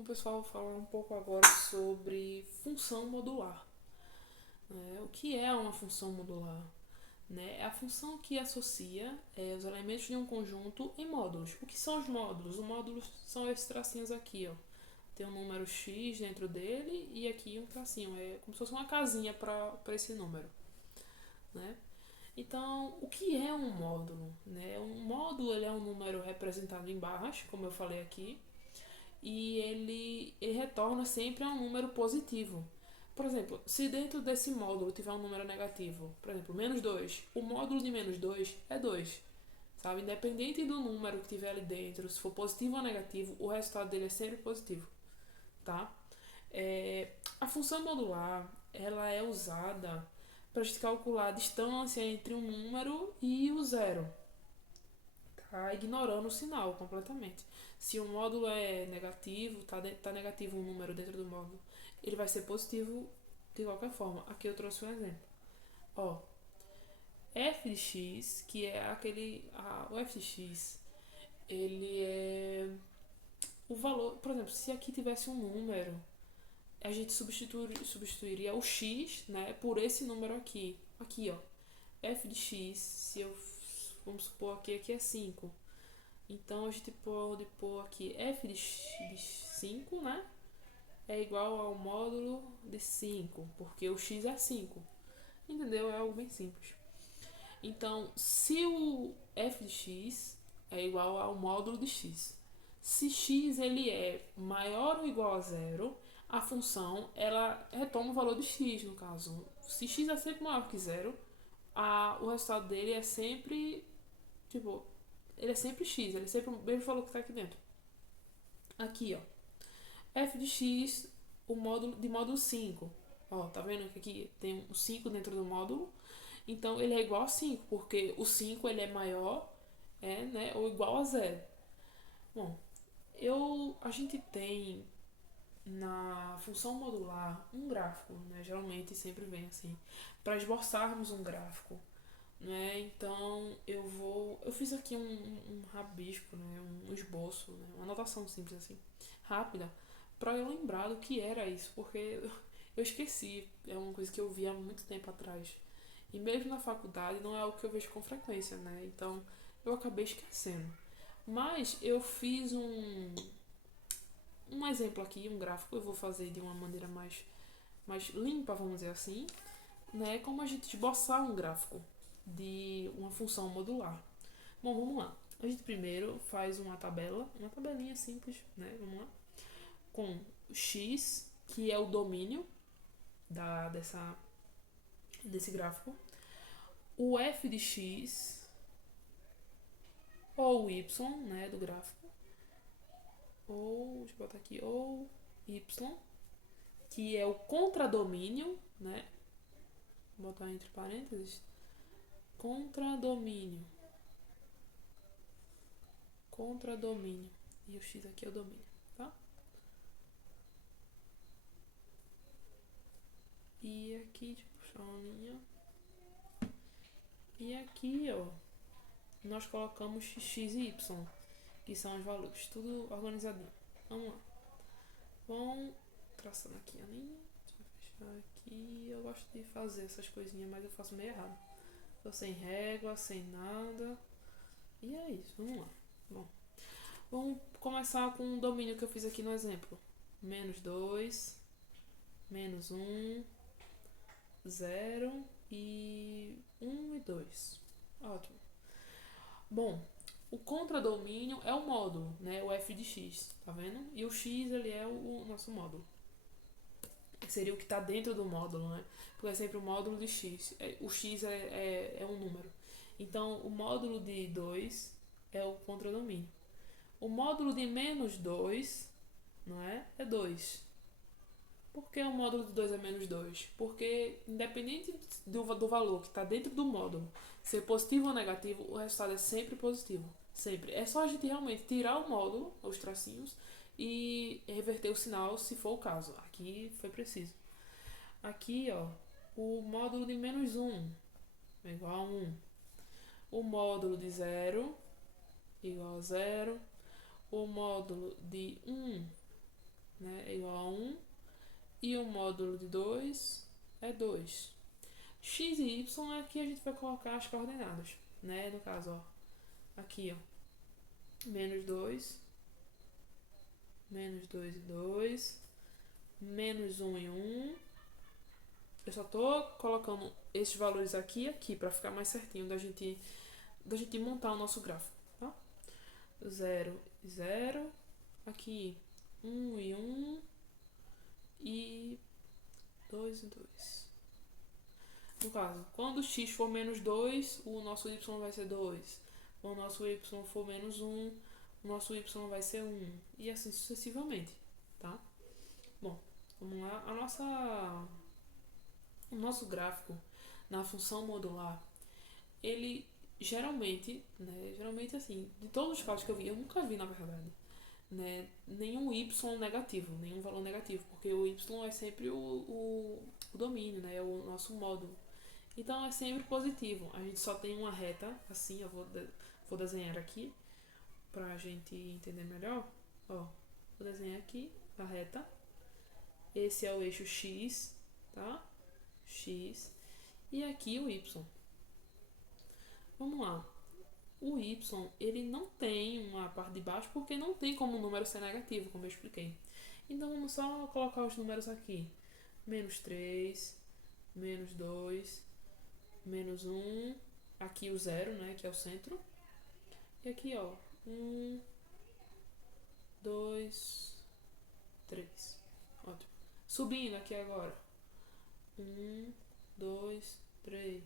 O pessoal falar um pouco agora sobre função modular. O que é uma função modular? É a função que associa os elementos de um conjunto em módulos. O que são os módulos? Os módulos são esses tracinhos aqui, ó. Tem um número x dentro dele e aqui um tracinho. É como se fosse uma casinha para esse número. Né? Então, o que é um módulo? Um módulo ele é um número representado em barras, como eu falei aqui, e ele retorna sempre a um número positivo. Por exemplo, se dentro desse módulo tiver um número negativo, por exemplo, menos 2, o módulo de menos 2 é 2, sabe? Independente do número que tiver ali dentro, se for positivo ou negativo, o resultado dele é sempre positivo, tá? A função modular, ela é usada para a gente calcular a distância entre um número e o zero, tá ignorando o sinal completamente. Se o módulo é negativo, tá negativo um número dentro do módulo, ele vai ser positivo de qualquer forma. Aqui eu trouxe um exemplo. Ó, f de x, que é o f de x, ele é o valor. Por exemplo, se aqui tivesse um número, a gente substituiria o x, né, por esse número aqui. Aqui, ó, f de x, se eu vamos supor aqui é 5. Então a gente pode pôr aqui f de 5, né? É igual ao módulo de 5, porque o x é 5. Entendeu? É algo bem simples. Então, se o f de x é igual ao módulo de x, se x ele é maior ou igual a zero, a função ela retoma o valor de x, no caso. Se x é sempre maior que zero, o resultado dele é sempre, tipo, ele é sempre x, ele é sempre o mesmo valor que está aqui dentro. Aqui, ó, f de x, o módulo de módulo 5. Ó, tá vendo que aqui tem um 5 dentro do módulo? Então ele é igual a 5, porque o 5 ele é maior, né, ou igual a zero. Bom, a gente tem na função modular um gráfico, né? Geralmente sempre vem assim, para esboçarmos um gráfico, né? Então eu fiz aqui um rabisco, né? Um esboço, né? Uma anotação simples assim, rápida, para eu lembrar do que era isso, porque eu esqueci, é uma coisa que eu vi há muito tempo atrás. E mesmo na faculdade não é algo que eu vejo com frequência, né? Então eu acabei esquecendo. Mas eu fiz um exemplo aqui, um gráfico, eu vou fazer de uma maneira mais limpa, vamos dizer assim, né? Como a gente esboçar um gráfico de uma função modular. Bom, vamos lá. A gente primeiro faz uma tabelinha simples, né? Vamos lá. Com x, que é o domínio desse gráfico, o f de x, ou y, né, do gráfico, ou, deixa eu botar aqui, ou y, que é o contradomínio, né? Vou botar entre parênteses, contradomínio, contradomínio, e o x aqui é o domínio, tá? E aqui, deixa eu puxar uma linha, e aqui, ó, nós colocamos x e y, que são os valores, tudo organizadinho. Vamos lá. Bom, traçando aqui a linha, deixa eu fechar aqui. Eu gosto de fazer essas coisinhas, mas eu faço meio errado. Tô sem régua, sem nada. E é isso, vamos lá. Bom, vamos começar com o domínio que eu fiz aqui no exemplo. Menos 2, menos 1, 0 e 1 e 2. Ótimo. Bom, o contradomínio é o módulo, né? O f de x, tá vendo? E o x, ele é o nosso módulo. Seria o que está dentro do módulo, né? Porque é sempre o módulo de x. O x é um número. Então, o módulo de 2 é o contradomínio. O módulo de menos 2, não é? É 2. Por que o módulo de 2 é menos 2? Porque, independente do valor que está dentro do módulo, ser positivo ou negativo, o resultado é sempre positivo. Sempre. É só a gente realmente tirar o módulo, os tracinhos, e reverter o sinal se for o caso. Aqui foi preciso. Aqui, ó, o módulo de menos 1 é igual a 1. O módulo de 0 igual a 0. O módulo de 1 né, é igual a 1 e o módulo de 2 é 2. X e Y é aqui a gente vai colocar as coordenadas, né? No caso, ó, aqui, ó, menos 2 e 2, menos 1 e 1. Eu só tô colocando esses valores aqui e aqui para ficar mais certinho da gente montar o nosso gráfico, tá? 0 e 0, aqui 1 e 1 e 2 e 2. No caso, quando x for menos 2, o nosso y vai ser 2. Quando o nosso y for menos 1, o nosso y vai ser 1. E assim sucessivamente, tá? Bom, vamos lá. O nosso gráfico na função modular, ele geralmente, né? Geralmente assim, de todos os casos que eu vi, eu nunca vi na verdade, né? Nenhum y negativo, nenhum valor negativo, porque o y é sempre o domínio, né? É o nosso módulo. Então é sempre positivo. A gente só tem uma reta, assim, vou desenhar aqui pra gente entender melhor. Ó, vou desenhar aqui a reta. Esse é o eixo X, tá? X. E aqui o Y. Vamos lá. O Y, ele não tem uma parte de baixo porque não tem como o número ser negativo, como eu expliquei. Então vamos só colocar os números aqui. Menos 3, menos 2, menos 1, aqui o 0, né, que é o centro. E aqui, ó, 1, 2, 3. Ótimo. Subindo aqui agora. 1, 2, 3.